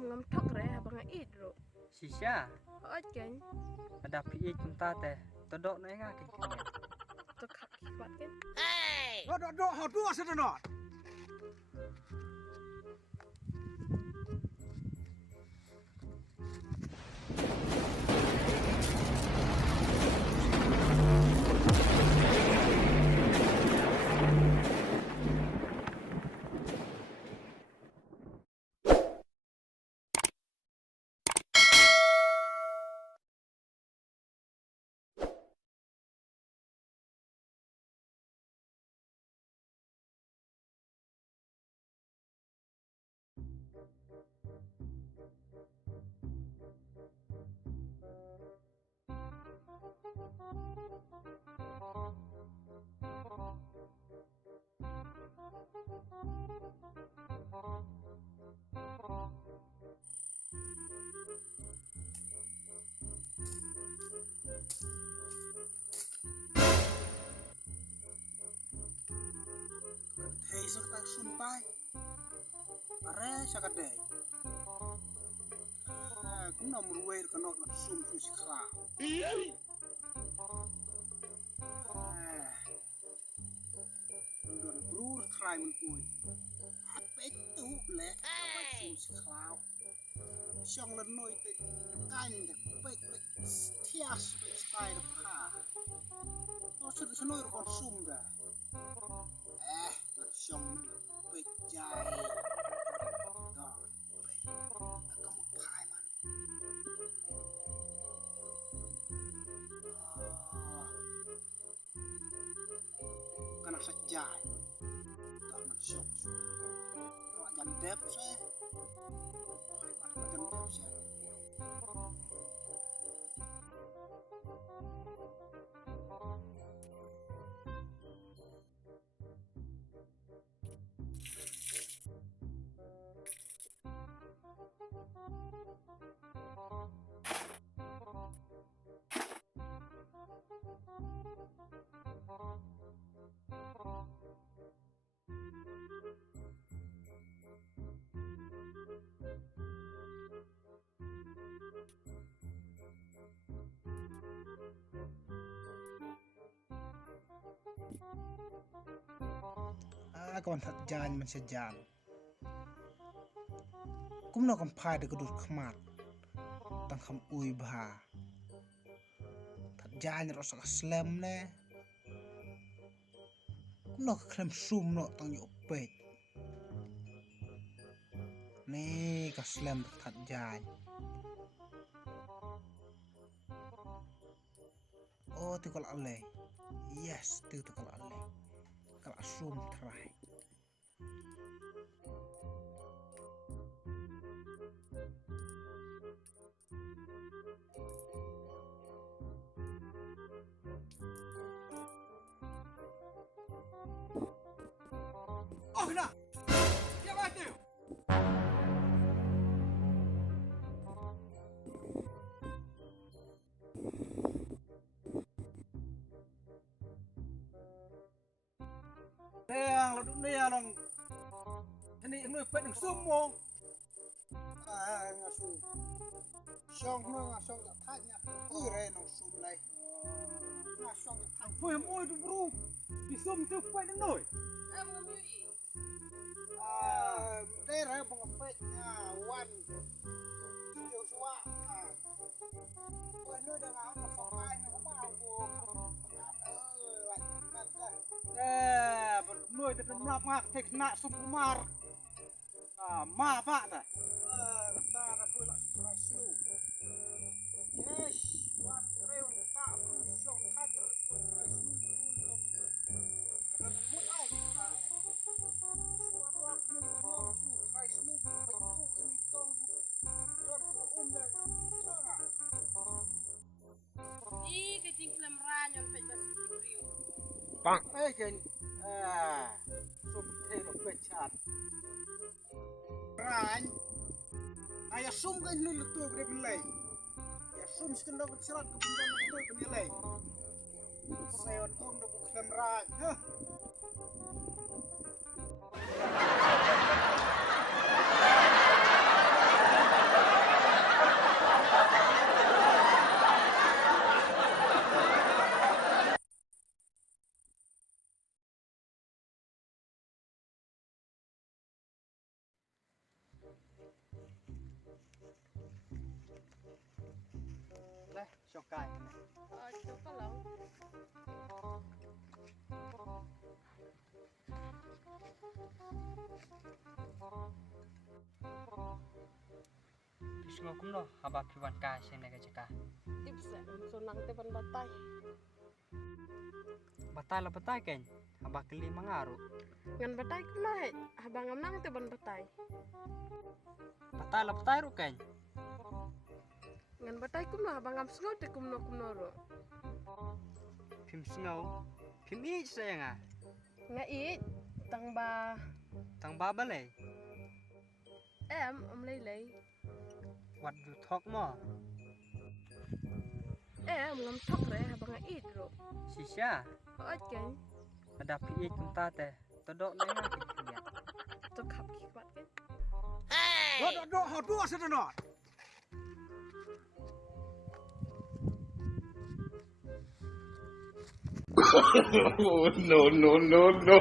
ngam tok re abang idro. Sisya, Ojen, ada pi kunta teh, todok na nga kin. to kak kibat kan. Dok, hau dua sedot. Hei tak sumpai. Are sakadai. Cũng nằm ruồi cái nốt là sum sum khla. Đồn brur khai mình cùi. Bết tú lẹ sum sum khla. Xong lần nôi tới canh được bết thias bết style pha. Nó sẽ nôi còn sum ra. Xong bết dài. Đó. Kamu khai man. Kana sajai. Đóมันxong xuống. Đó dần đẹp xe. Đó dần đẹp xe. Còn thật gian mình sẽ gian cũng nó còn phai được cái đột khmat tăng khăm ui bà thật gian nó sẽ slam nè cũng nó khăm sum nó tăng nhộp bệt nè cả slam thật gian oh tu kalau alay yes tu kalau alay kalau sum try. Oh kena! Siap mati! Yang lalu ni yang ini pet yang semua. Ngasu. Song ngasong tak tanya. Re nong sum lai. Ngasong tak tanya. Foi moi tu bro. Di sum tu pet yang noi. Đây bang pet wan. Điều suwa. Oi noi dah ngau nak sokai nak mau go. Nuôi từ năm ngạc thịt nạ sung kumar ma vạ ta ta đã phơi lại try slow yes one trail ta song ta terus one try slow long dan mut ai ta one walk nu long su try slow betul ini kong don tu dah sana Kecing kelam ranyon pet basi riu. Bang, kan, sum teh pecat. Ran, ayah sum kan ni letup dia belai. Ya sum sekendang bercerat ke benda letup dia belai. Saya orang dah bukan ran, ha. syok kai ni. Itu kalau Pisngo kum no haba piwan kai sing nega cekah. tipsa sunang tepan batai. Batai la batai ken. Haba keli mangaru. Ngan batai kuno he, habang amnang tepan batai. Batai la batai ru ken. Ngan batai kuno habang am sngo te kumno ro. Pim sngau. Pim i sayang ah. Nga it tang ba Tang baba le. em lei. What you talk mo? Ngam thok re habang it ro. Sisha. Oj ken Ada pi kum ta te. Todok na nga kin ya. to khap ki kwat ken. Dok hot dua sedena. Oh, no, no, no, no.